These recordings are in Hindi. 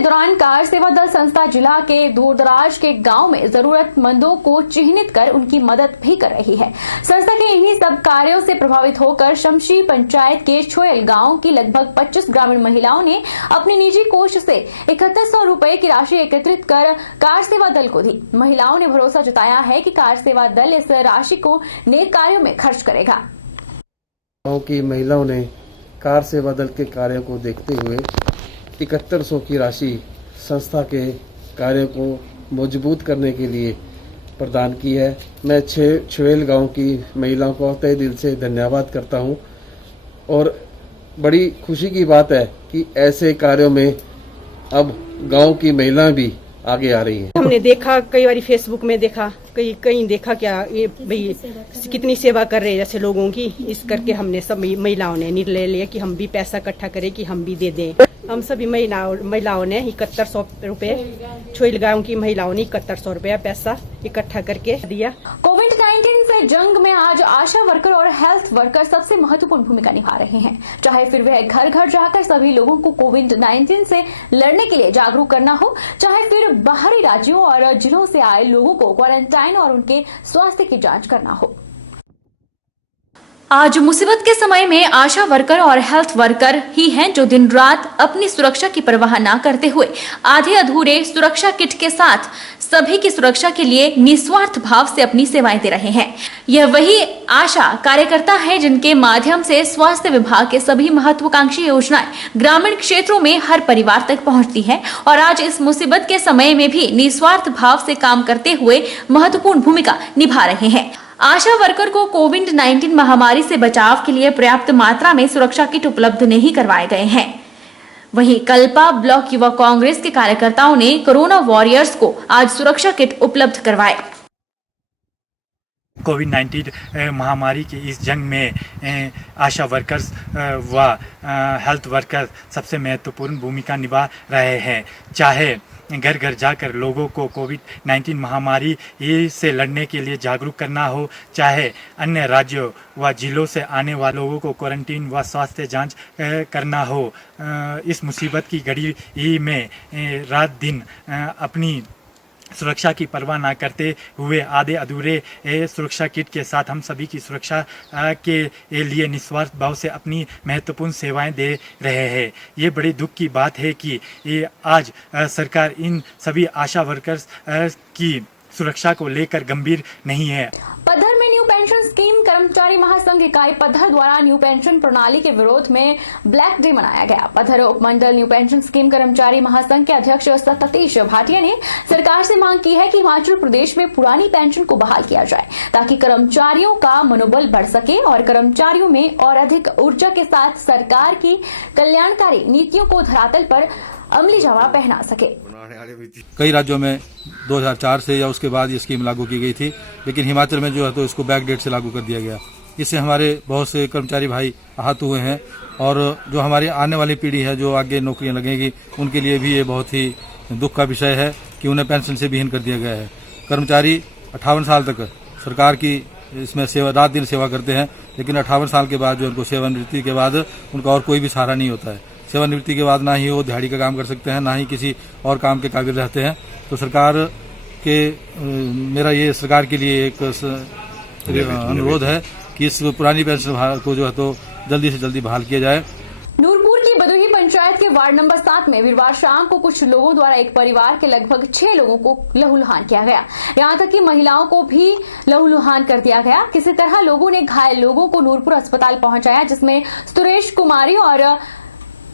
दौरान कार सेवा दल संस्था जिला के दूरदराज के गांव में जरूरतमंदों को चिन्हित कर उनकी मदद भी कर रही है। संस्था के इन्हीं सब कार्यों से प्रभावित होकर शमशी पंचायत के छोयल गांव की लगभग 25 ग्रामीण महिलाओं ने अपने निजी कोष से 7100 रुपए की राशि एकत्रित कर कार सेवा दल को दी। महिलाओं ने भरोसा जताया है कि कार सेवा दल इस राशि को नेक कार्यों में खर्च करेगा। गाँव की महिलाओं ने कार सेवा दल के कार्यों को देखते हुए 7100 की राशि संस्था के कार्यों को मजबूत करने के लिए प्रदान की है। मैं छोयल गांव की महिलाओं को तहे दिल से धन्यवाद करता हूं और बड़ी खुशी की बात है कि ऐसे कार्यों में अब गांव की महिलाएं भी आगे आ रही हैं। हमने देखा कई बार फेसबुक में देखा, कहीं देखा क्या ये भाई कितनी सेवा कर रहे हैं जैसे लोगों की, इस करके हमने सब महिलाओं ने निर्णय लिया कि हम भी पैसा इकट्ठा करें कि हम भी दे दें। हम सभी महिलाओं ने 7100 रुपए, छोयल गांव की महिलाओं ने 7100 रुपया पैसा इकट्ठा करके दिया। कोविड-19 से जंग में आज आशा वर्कर और हेल्थ वर्कर सबसे महत्वपूर्ण भूमिका निभा रहे हैं। चाहे फिर वह घर घर जाकर सभी लोगों को कोविड-19 से लड़ने के लिए जागरूक करना हो, चाहे फिर बाहरी राज्यों और जिलों से आए लोगों को क्वारंटाइन और उनके स्वास्थ्य की जांच करना हो। आज मुसीबत के समय में आशा वर्कर और हेल्थ वर्कर ही हैं जो दिन रात अपनी सुरक्षा की परवाह न करते हुए आधे अधूरे सुरक्षा किट के साथ सभी की सुरक्षा के लिए निस्वार्थ भाव से अपनी सेवाएं दे रहे हैं। यह वही आशा कार्यकर्ता है जिनके माध्यम से स्वास्थ्य विभाग के सभी महत्वाकांक्षी योजनाएं ग्रामीण क्षेत्रों में हर परिवार तक पहुंचती है और आज इस मुसीबत के समय में भी निस्वार्थ भाव से काम करते हुए महत्वपूर्ण भूमिका निभा रहे हैं। आशा वर्कर को कोविड-19 महामारी से बचाव के लिए पर्याप्त मात्रा में सुरक्षा किट उपलब्ध नहीं करवाए गए हैं। वहीं कल्पा ब्लॉक युवा कांग्रेस के कार्यकर्ताओं ने कोरोना वॉरियर्स को आज सुरक्षा किट उपलब्ध करवाए। कोविड-19 महामारी की इस जंग में आशा वर्कर्स व हेल्थ वर्कर सबसे महत्वपूर्ण भूमिका निभा रहे हैं। चाहे घर घर जाकर लोगों को कोविड-19 महामारी से लड़ने के लिए जागरूक करना हो, चाहे अन्य राज्यों व जिलों से आने वाले लोगों को क्वारंटीन व स्वास्थ्य जांच करना हो, इस मुसीबत की घड़ी में रात दिन अपनी सुरक्षा की परवाह न करते हुए आधे अधूरे सुरक्षा किट के साथ हम सभी की सुरक्षा के लिए निस्वार्थ भाव से अपनी महत्वपूर्ण सेवाएं दे रहे हैं। ये बड़ी दुख की बात है कि ये आज सरकार इन सभी आशा वर्कर्स की सुरक्षा को लेकर गंभीर नहीं है। पधर में न्यू पेंशन स्कीम कर्मचारी महासंघ इकाई पधर द्वारा न्यू पेंशन प्रणाली के विरोध में ब्लैक डे मनाया गया। पधर उपमंडल न्यू पेंशन स्कीम कर्मचारी महासंघ के अध्यक्ष सतीश भाटिया ने सरकार से मांग की है कि हिमाचल प्रदेश में पुरानी पेंशन को बहाल किया जाए ताकि कर्मचारियों का मनोबल बढ़ सके और कर्मचारियों में और अधिक ऊर्जा के साथ सरकार की कल्याणकारी नीतियों को धरातल पर अमली जामा पहना सके। कई राज्यों में 2004 से या उसके बाद ये स्कीम लागू की गई थी, लेकिन हिमाचल में जो है तो इसको बैक डेट से लागू कर दिया गया। इससे हमारे बहुत से कर्मचारी भाई आहत हुए हैं और जो हमारी आने वाली पीढ़ी है जो आगे नौकरियां लगेगी उनके लिए भी ये बहुत ही दुख का विषय है कि उन्हें पेंशन से विहीन कर दिया गया है। कर्मचारी 58 साल तक सरकार की इसमें सेवा रात दिन सेवा करते हैं, लेकिन 58 साल के बाद जो उनको सेवानिवृत्ति के बाद उनका और कोई भी सहारा नहीं होता है। सेवानिवृत्ति के बाद ना ही वो दिहाड़ी का काम कर सकते हैं, ना ही किसी और काम के काबिल रहते हैं। तो सरकार के मेरा ये सरकार के लिए एक अनुरोध है कि इस पुरानी पेंशन को जो है तो जल्दी से जल्दी बहाल किया जाए। नूरपुर की बदोही पंचायत के वार्ड नंबर 7 में वीरवार शाम को कुछ लोगों द्वारा एक परिवार के लगभग 6 लोगों को लहूलुहान किया गया। यहां तक कि महिलाओं को भी लहूलुहान कर दिया गया। किसी तरह लोगों ने घायल लोगों को नूरपुर अस्पताल पहुंचाया, जिसमें सुरेश कुमारी और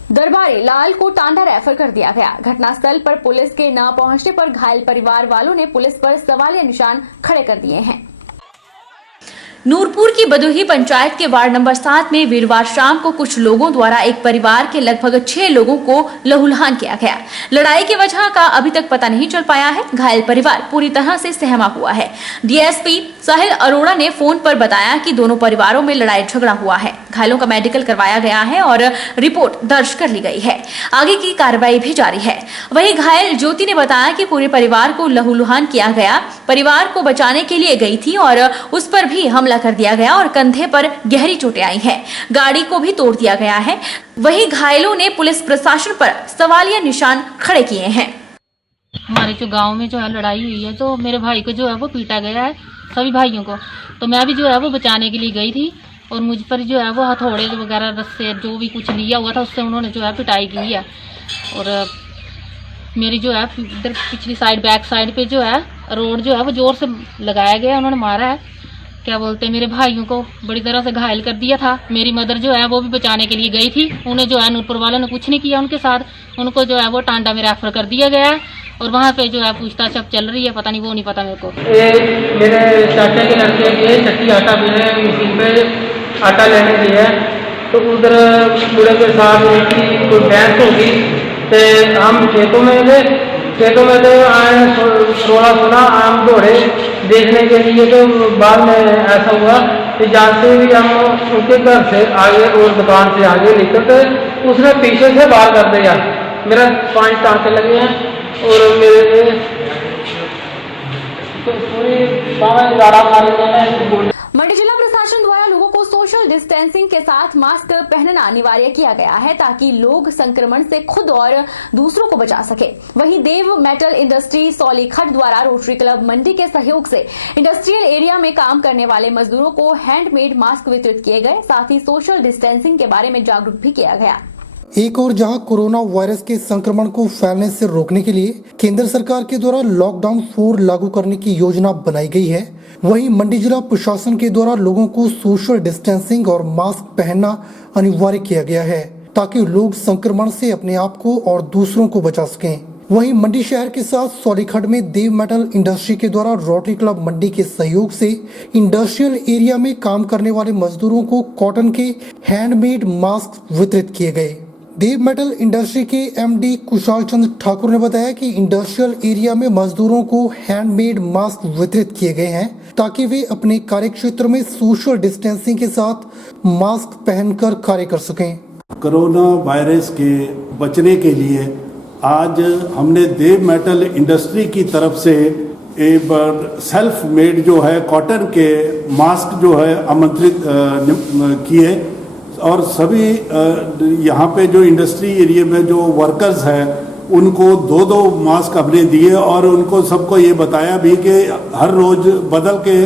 दरबारी लाल को टांडा रेफर कर दिया गया। घटनास्थल पर पुलिस के न पहुंचने पर घायल परिवार वालों ने पुलिस पर सवालिया निशान खड़े कर दिए हैं। नूरपुर की बदोही पंचायत के वार्ड नंबर 7 में वीरवार शाम को कुछ लोगों द्वारा एक परिवार के लगभग 6 लोगों को लहूलुहान किया गया। लड़ाई की वजह का अभी तक पता नहीं चल पाया है। घायल परिवार पूरी तरह से सहमा हुआ है। डीएसपी साहिल अरोड़ा ने फोन पर बताया कि दोनों परिवारों में लड़ाई झगड़ा हुआ है। घायलों का मेडिकल करवाया गया है और रिपोर्ट दर्ज कर ली गई है। आगे की कार्रवाई भी जारी है। वहीं घायल ज्योति ने बताया कि पूरे परिवार को लहूलुहान किया गया। परिवार को बचाने के लिए गई थी और उस पर भी हमला अलग कर दिया गया और कंधे पर गहरी चोटें आई हैं। गाड़ी को भी तोड़ दिया गया है। वहीं घायलों ने पुलिस प्रशासन पर सवालिया निशान खड़े किए हैं। हमारे जो गांव में जो है लड़ाई हुई है, तो मेरे भाई को जो है वो पीटा गया है, सभी भाइयों को। तो मैं भी जो है वो बचाने के लिए गई थी और मुझ पर जो है वो हथौड़े वगैरह रस्से जो भी कुछ लिया हुआ था उससे उन्होंने जो है पिटाई की है। और मेरी जो है इधर पिछली साइड बैक साइड पे जो है रोड जो है वो जोर से लगाया गया, उन्होंने मारा है। क्या बोलते हैं, मेरे भाइयों को बड़ी तरह से घायल कर दिया था। मेरी मदर जो है वो भी बचाने के लिए गई थी, उन्हें जो है नूरपुर वालों ने कुछ नहीं किया उनके साथ। उनको जो है वो टांडा में रेफर कर दिया गया है और वहाँ पे जो है पूछताछ अब चल रही है, पता नहीं, वो नहीं पता मेरे को। मेरे चाचा के लड़के के चट्टी आटा मिले मशीन पे आटा लेने गए हैं, तो उधर बूढ़े के साथ उनकी कोई बहस होगी, तो हम खेतों में गए। खेतों में तो आए रोला सुना, हम दौड़े देखने के लिए, तो बाद में ऐसा हुआ कि जानते भी हम उनके घर से आगे और दुकान से आगे निकल गए, उसने पीछे से बाहर कर दिया। मेरा 5 टाँके लगे हैं और मेरे तो पूरी बाँह गाड़ा मारे। मंडी जिला प्रशासन द्वारा लोगों को सोशल डिस्टेंसिंग के साथ मास्क पहनना अनिवार्य किया गया है ताकि लोग संक्रमण से खुद और दूसरों को बचा सके। वहीं देव मेटल इंडस्ट्री सौलीखट द्वारा रोटरी क्लब मंडी के सहयोग से इंडस्ट्रियल एरिया में काम करने वाले मजदूरों को हैंडमेड मास्क वितरित किए गए। साथ ही सोशल डिस्टेंसिंग के बारे में जागरूक भी किया गया। एक और जहां कोरोना वायरस के संक्रमण को फैलने से रोकने के लिए केंद्र सरकार के द्वारा लॉकडाउन 4 लागू करने की योजना बनाई गई है, वहीं मंडी जिला प्रशासन के द्वारा लोगों को सोशल डिस्टेंसिंग और मास्क पहनना अनिवार्य किया गया है ताकि लोग संक्रमण से अपने आप को और दूसरों को बचा सकें। वहीं मंडी शहर के साथ सौलीखट में देव मेटल इंडस्ट्री के द्वारा रोटरी क्लब मंडी के सहयोग से इंडस्ट्रियल एरिया में काम करने वाले मजदूरों को कॉटन के हैंडमेड मास्क वितरित किए गए। देव मेटल इंडस्ट्री के एमडी कुशाल चंद्र ठाकुर ने बताया कि इंडस्ट्रियल एरिया में मजदूरों को हैंडमेड मास्क वितरित किए गए हैं ताकि वे अपने कार्य क्षेत्र में सोशल डिस्टेंसिंग के साथ मास्क पहनकर कार्य कर सकें। कोरोना वायरस के बचने के लिए आज हमने देव मेटल इंडस्ट्री की तरफ से एक सेल्फ मेड जो है कॉटन के मास्क जो है आमंत्रित किए और सभी यहाँ पे जो इंडस्ट्री एरिया में जो वर्कर्स हैं उनको 2-2 मास्क हमने दिए और उनको सबको ये बताया भी कि हर रोज बदल के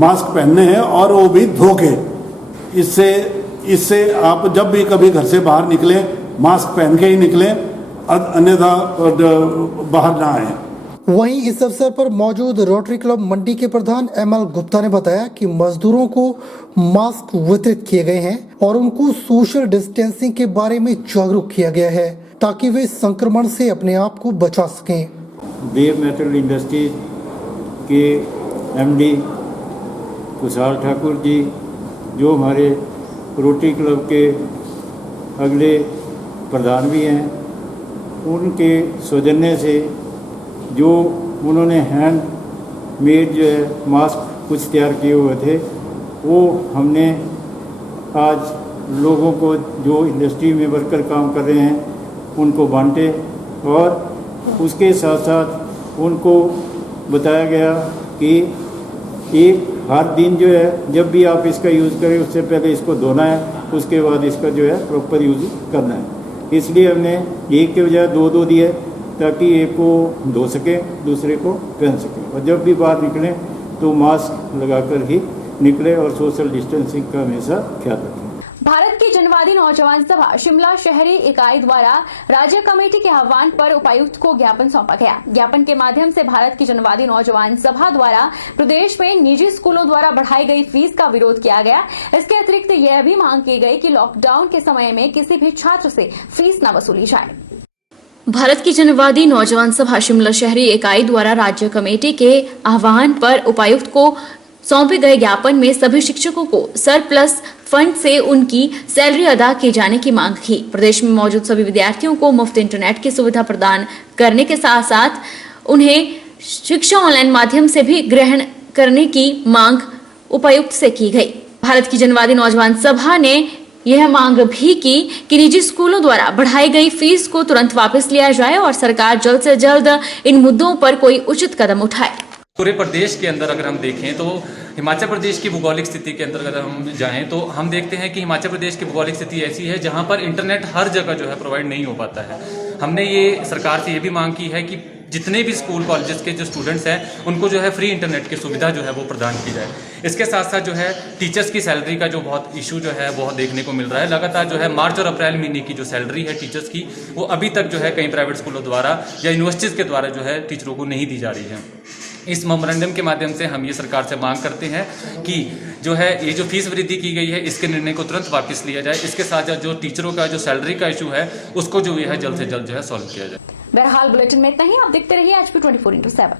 मास्क पहनने हैं और वो भी धो के। इससे आप जब भी कभी घर से बाहर निकलें मास्क पहन के ही निकलें, अन्यथा बाहर ना आए। वहीं इस अवसर पर मौजूद रोटरी क्लब मंडी के प्रधान एमएल गुप्ता ने बताया कि मजदूरों को मास्क वितरित किए गए हैं और उनको सोशल डिस्टेंसिंग के बारे में जागरूक किया गया है ताकि वे संक्रमण से अपने आप को बचा सकें। देव मेटल इंडस्ट्री के एमडी कुशाल ठाकुर जी, जो हमारे रोटरी क्लब के अगले प्रधान भी हैं, उनके सौजन्य से जो उन्होंने हैंड मेड जो है मास्क कुछ तैयार किए हुए थे, वो हमने आज लोगों को जो इंडस्ट्री में वर्कर काम कर रहे हैं उनको बांटे और उसके साथ साथ उनको बताया गया कि एक हर दिन जो है जब भी आप इसका यूज़ करें उससे पहले इसको धोना है, उसके बाद इसका जो है प्रॉपर यूज़ करना है। इसलिए हमने एक के बजाय 2-2 दिए ताकि एक को धो सके दूसरे को पहन सके और जब भी बाहर निकलें तो मास्क लगाकर ही निकले और सोशल डिस्टेंसिंग का हमेशा ख्याल रखें। भारत की जनवादी नौजवान सभा शिमला शहरी इकाई द्वारा राज्य कमेटी के आह्वान पर उपायुक्त को ज्ञापन सौंपा गया। ज्ञापन के माध्यम से भारत की जनवादी नौजवान सभा द्वारा प्रदेश में निजी स्कूलों द्वारा बढ़ाई गई फीस का विरोध किया गया। इसके अतिरिक्त यह भी मांग की गई कि लॉकडाउन के समय में किसी भी छात्र से फीस न वसूली जाए। भारत की जनवादी नौजवान सभा शिमला शहरी इकाई द्वारा राज्य कमेटी के आह्वान पर उपायुक्त को सौंपे गए ज्ञापन में सभी शिक्षकों को सरप्लस फंड से उनकी सैलरी अदा किए जाने की मांग की। प्रदेश में मौजूद सभी विद्यार्थियों को मुफ्त इंटरनेट की सुविधा प्रदान करने के साथ साथ उन्हें शिक्षा ऑनलाइन माध्यम से भी ग्रहण करने की मांग उपायुक्त से की गई। भारत की जनवादी नौजवान सभा ने यह मांग भी की कि निजी स्कूलों द्वारा बढ़ाई गई फीस को तुरंत वापस लिया जाए और सरकार जल्द से जल्द इन मुद्दों पर कोई उचित कदम उठाए। पूरे प्रदेश के अंदर अगर हम देखें तो हिमाचल प्रदेश की भौगोलिक स्थिति के अंतर्गत हम जाएं तो हम देखते हैं कि हिमाचल प्रदेश की भौगोलिक स्थिति ऐसी है जहां पर इंटरनेट हर जगह जो है प्रोवाइड नहीं हो पाता है। हमने ये सरकार से ये भी मांग की है कि जितने भी स्कूल कॉलेजेस के जो स्टूडेंट्स हैं उनको जो है फ्री इंटरनेट की सुविधा जो है वो प्रदान की जाए। इसके साथ साथ जो है टीचर्स की सैलरी का जो बहुत इशू जो है बहुत देखने को मिल रहा है। लगातार जो है मार्च और अप्रैल महीने की जो सैलरी है टीचर्स की वो अभी तक जो है कई प्राइवेट स्कूलों द्वारा या यूनिवर्सिटीज़ के द्वारा जो है टीचरों को नहीं दी जा रही है। इस मेमोरेंडम के माध्यम से हम ये सरकार से मांग करते हैं कि जो है ये जो फीस वृद्धि की गई है इसके निर्णय को तुरंत वापस लिया जाए। इसके साथ जो टीचरों का जो सैलरी का इशू है उसको जो है जल्द से जल्द जो है सॉल्व किया जाए। बहरहाल बुलेटिन में इतना ही। आप देखते रहिए HP 24/7।